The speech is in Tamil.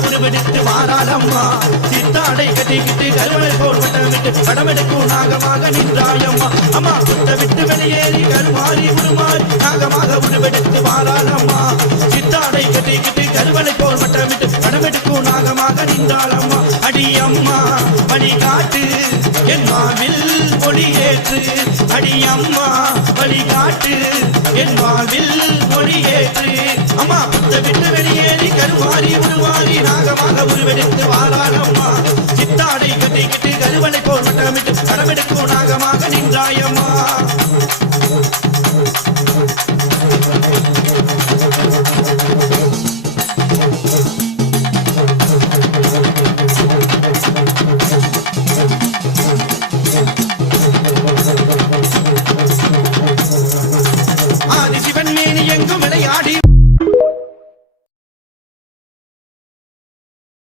உருவெடுத்து வாராளம்மா சித்தாடை கட்டிக்கிட்டு கருவளை போல் வட்டமிட்டு படமெடுக்கும் நாகமாக நின்றாயம்மா அம்மா குத்த விட்டு வெளியேறி கருமாறி உருமாறி நாகமாக உருவெடுத்து வாராளம்மா சித்தாடை கட்டிக்கிட்டு கருவளை போல் வட்டமிட்டு படமெடுக்கும் நாகமாக நின்றாளம்மா அடியம்மா வழி காட்டு என் வாழ்வில் ஒளியேற்று அடியம்மா வழி காட்டு என் வாழ்வில் ஒளியேற்று அம்மா குத்த விட்டு வெளியேறி கருமாறி உருவாரி நாகமாக உருவெடுத்து வாராளம்மா சித்தாடை கட்டிக்கிட்டு கருவளை போல் வட்டமிட்டு படமெடுக்கும் நாகமாக நின்றாயம்மா